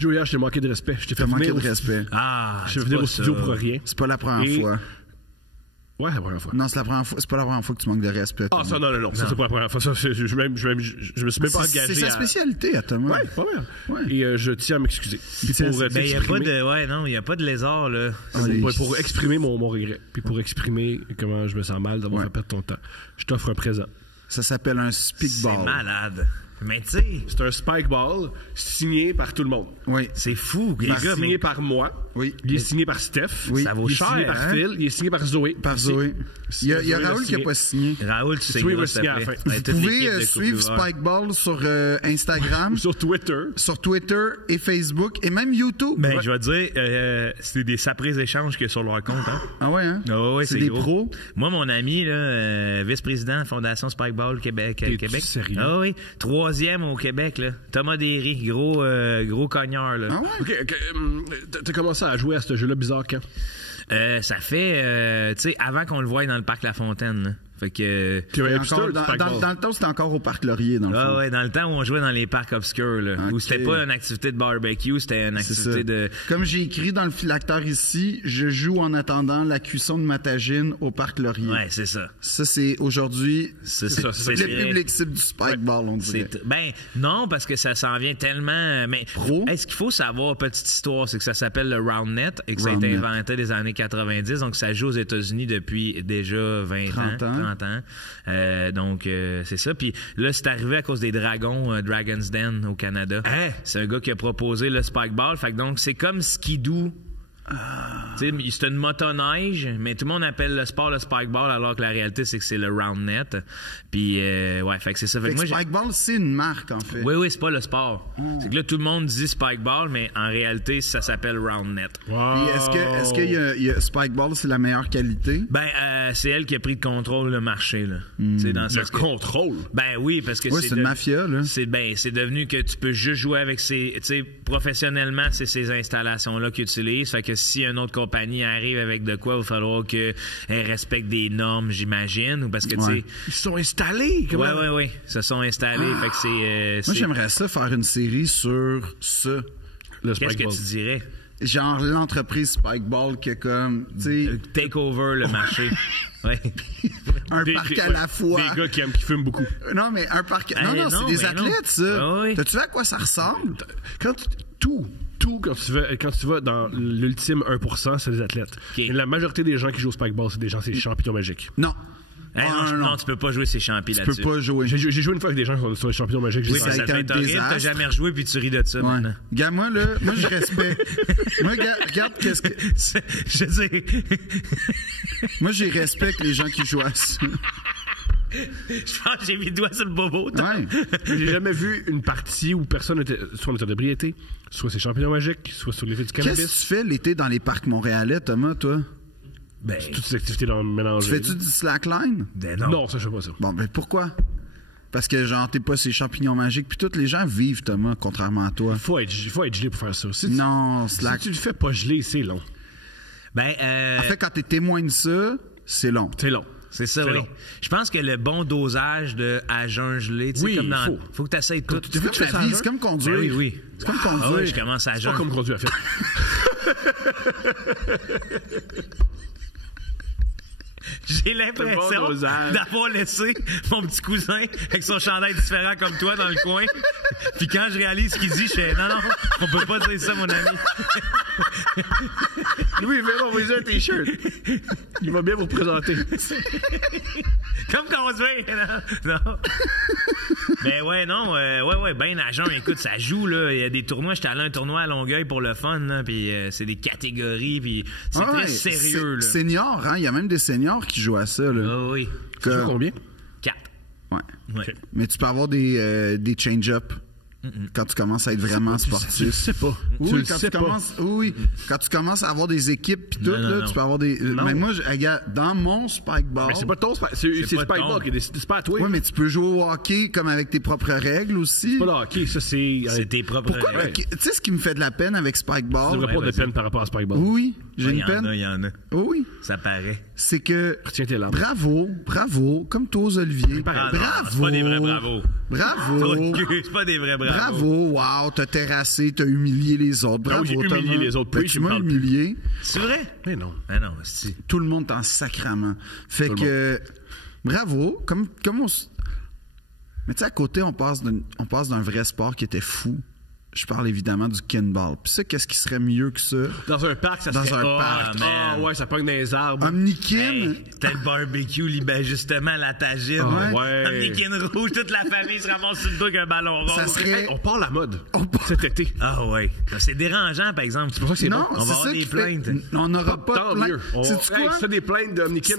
Joe, hier, je t'ai manqué de respect. Je t'ai fait manqué venir de respect. Ah, je t'ai fait venir au studio pour rien. C'est pas la première fois. Ouais, c'est la première fois. Non, c'est pas la première fois que tu manques de respect. Ah, ça, non. Ça, c'est pas la première fois. Ça, je me suis même pas engagé. C'est sa spécialité à Thomas. Ouais, pas mal. Ouais. Et je tiens à m'excuser. Ben, il n'y a pas de lézard, là. Pour exprimer mon regret. Puis pour exprimer comment je me sens mal d'avoir fait perdre ton temps. Je t'offre un présent. Ça s'appelle un speakball. C'est malade. Mais tu sais. C'est un spike ball signé par tout le monde. Oui. C'est fou, les gars. Signé par moi. Oui. Il est signé par Steph. Oui. Ça vaut cher. Il est signé par Phil. Il est signé par Zoé. Il y a Raoul qui n'a pas signé. Raoul, tu sais, il va signer à la fin. Vous pouvez suivre Spikeball sur Instagram. Sur Twitter. Sur Twitter et Facebook et même YouTube. Ben, je vais te dire, c'est des saprés échanges qu'il y a sur leur compte. Hein. Ah ouais, hein? Ah ouais, c'est des gros. pros. Moi, mon ami, là, vice-président de la Fondation Spikeball Québec. Sérieux? Ah oui. 3e au Québec, là. Thomas Derry, gros cogneur, là. Ah ouais? OK. T'as commencé à jouer à ce jeu-là bizarre quand? Ça fait, tu sais, avant qu'on le voie dans le parc La Fontaine, là. Fait que. Dans le temps, c'était encore au Parc Laurier, dans le fond. Ouais, dans le temps où on jouait dans les parcs obscurs, là. Okay. Où c'était pas une activité de barbecue, c'était une activité de. Comme j'ai écrit dans le phylactère ici, je joue en attendant la cuisson de ma tagine au Parc Laurier. Ouais, c'est ça. Ça, c'est aujourd'hui. C'est le public cible du Spikeball, on dirait. Ben, non, parce que ça s'en vient tellement. Mais. Pro. Est-ce qu'il faut savoir, petite histoire, c'est que ça s'appelle le Round Net et que ça a été inventé des années 90, donc ça joue aux États-Unis depuis déjà 30 ans. Donc, c'est ça. Puis là, c'est arrivé à cause des dragons, Dragon's Den au Canada. Hein? C'est un gars qui a proposé le Spikeball. Fait que donc, c'est comme skidoo. C'est une motoneige, mais tout le monde appelle le sport le Spikeball, alors que la réalité, c'est que c'est le Round Net. Puis, ouais, fait que c'est ça. Fait que moi, Spikeball, c'est une marque, en fait. Oui, c'est pas le sport. C'est que là, tout le monde dit Spikeball, mais en réalité, ça s'appelle Round Net. Wow. Est-ce qu'il y a Spikeball, c'est la meilleure qualité? Ben, c'est elle qui a pris le contrôle le marché, là. Le contrôle? Ben oui, parce que c'est une mafia, là. C'est devenu que tu peux juste jouer avec ces, tu sais, professionnellement, c'est ces installations-là qu'ils utilisent. Fait que si une autre compagnie arrive avec de quoi, il va falloir qu'elle respecte des normes, j'imagine, ou parce que, tu sais. Ils sont installés, comment? Oui. Ils se sont installés. Fait que moi, j'aimerais ça faire une série sur ça. Qu'est-ce que tu dirais? Genre l'entreprise Spikeball qui est comme, tu sais. Take over le marché. Ouais. Un parc à la fois. Des gars qui fument beaucoup. Non, mais un parc. Non, c'est des athlètes, ça. Oui. T'as-tu vu à quoi ça ressemble? Quand tu vas dans l'ultime 1%, c'est des athlètes. Okay. Et la majorité des gens qui jouent au Spikeball, c'est des champignons magiques. Non. Non, tu peux pas jouer ces champions là-dessus. Tu peux pas jouer. J'ai joué une fois avec des gens qui sont sur les champignons magiques. Oui, ça fait être horrible. T'as jamais rejoué puis tu ris de ça maintenant. Gars, moi, je respecte. Moi, regarde qu'est-ce que. Je sais. Moi, j'ai respecte les gens qui jouent à ça. Je pense que j'ai mis le doigt sur le bobo. Ouais. J'ai jamais vu une partie où personne était soit en état d'ébriété, soit ces champignons magiques, soit sur l'effet du cannabis. Qu'est-ce que tu fais l'été dans les parcs montréalais, Thomas, toi? Ben, toutes ces activités dans le mélange. Fais-tu du slackline? Ben non. Non, ça, je fais pas ça. Bon, ben pourquoi? Parce que, genre, t'es pas ces champignons magiques. Puis tous les gens vivent, Thomas, contrairement à toi. Il faut être gelé pour faire ça. Si tu le fais pas gelé, c'est long. Ben, en fait, quand t'es témoin de ça, c'est long. C'est long. C'est ça, oui. Je pense que le bon dosage à jeun gelé, tu sais, comme dans. Faut que tu essayes tout. Tu veux que ta vie, c'est comme conduire. Ben oui. C'est comme conduire. Oui, je commence à jeun. C'est pas comme conduire, en fait. J'ai l'impression d'avoir laissé mon petit cousin avec son chandail différent comme toi dans le coin. Puis quand je réalise ce qu'il dit, je fais non, on peut pas dire ça, mon ami. Louis, on va un t-shirt. Il va bien vous présenter. Comme conduire, non. Ben ouais, non, ben agent, écoute, ça joue, là. Il y a des tournois, j'étais allé à un tournoi à Longueuil pour le fun, là, puis c'est des catégories, puis c'est très sérieux, là. Senior, hein, il y a même des seniors qui jouent à ça, là. Ah oui. Tu joues combien? 4. Ouais. Okay. Mais tu peux avoir des change-up. Quand tu commences à être vraiment sportif. Tu le sais pas. Oui, quand tu commences à avoir des équipes pis tout, là, tu peux avoir des. Mais moi, dans mon Spikeball. Mais c'est pas ton c'est Spikeball qui décide. C'est pas à toi. Oui, mais tu peux jouer au hockey comme avec tes propres règles aussi. C'est pas le hockey, ça c'est. C'est tes propres règles. Tu sais ce qui me fait de la peine avec Spikeball? Tu devrais pas de peine par rapport à Spikeball. Oui. J'ai une peine. Il y en a. Oui. Ça paraît. C'est que. Retiens tes larmes. Bravo, comme toi, Olivier. Bravo. C'est pas des vrais bravos. Bravo. C'est pas des vrais bravos. Bravo, wow, t'as terrassé, t'as humilié les autres. Bravo, j'ai humilié les autres. Ben, tu m'as humilié. C'est vrai? Mais non. Mais non, c'est... Tout le monde t'en sacrament. Fait que, bravo, comme on... Mais tu sais, à côté, on passe d'un vrai sport qui était fou. Je parle évidemment du kinball. Puis ça, qu'est-ce qui serait mieux que ça? Dans un parc, ça serait... ouais, ça pogne dans les arbres. Omnikin. Hey, t'as le barbecue, ben justement, la tagine. Ouais. Omnikin rouge, toute la famille se ramasse sur le dos avec un ballon rose. Ça serait... Hey, on part la mode cet été. Ah ouais. C'est dérangeant, par exemple. C'est pour ça que c'est non, bon. On va avoir des plaintes. On n'aura pas de plaintes. C'est quoi? Si t'as des plaintes d'Omnikin,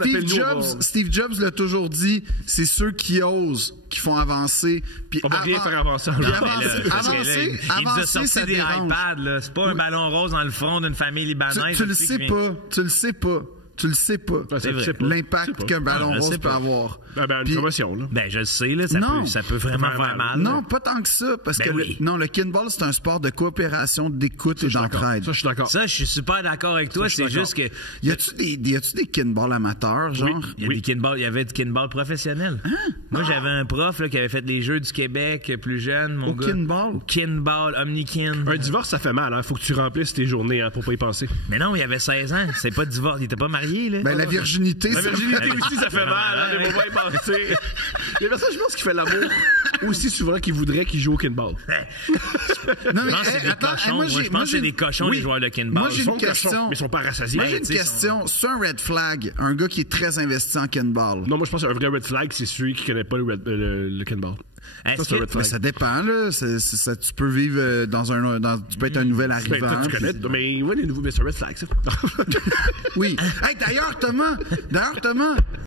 Steve Jobs l'a toujours dit, c'est ceux qui osent qui font avancer. Puis on va rien faire avancer. Avancer, il nous a sorti ça des dérange. iPads, là. C'est pas un ballon rose dans le front d'une famille libanaise. Tu le sais pas. Tu le sais pas. C'est vrai. L'impact qu'un ballon rose peut avoir. Une promotion, là. Ben, je le sais, là. Ça peut vraiment faire mal. Non, pas tant que ça. Parce que le kinball, c'est un sport de coopération, d'écoute et d'entraide. Ça, je suis d'accord. Ça, je suis super d'accord avec toi. C'est juste que. Y a-tu des kinball amateurs, genre? Il y avait du kinball professionnel. Moi, j'avais un prof là, qui avait fait les Jeux du Québec plus jeune, mon gars. Kinball, Omnikin. Un divorce, ça fait mal, hein. Faut que tu remplisses tes journées, hein, pour pas y penser. Mais non, il avait 16 ans. C'est pas divorce. Il était pas marié, là. Ben, la virginité, aussi, ça fait mal, hein. Faut pas y penser. Il y a personne, je pense, qui fait l'amour aussi souvent qu'il voudrait qu'il joue au kinball. Non, mais je pense que c'est des cochons, les joueurs de kinball. Moi, j'ai une question. Mais ils sont pas rassasiés. Moi, j'ai une question. C'est un red flag, un gars qui est très investi en kinball. Non, moi, je pense qu'un vrai red flag, c'est celui qui connaît pas le kinball. Mais ça dépend, là. Tu peux vivre tu peux être un nouvel arrivant. Tu connais, mais ouais, les nouveaux, mais c'est un red flag, ça. Oui. Hey, d'ailleurs, Thomas,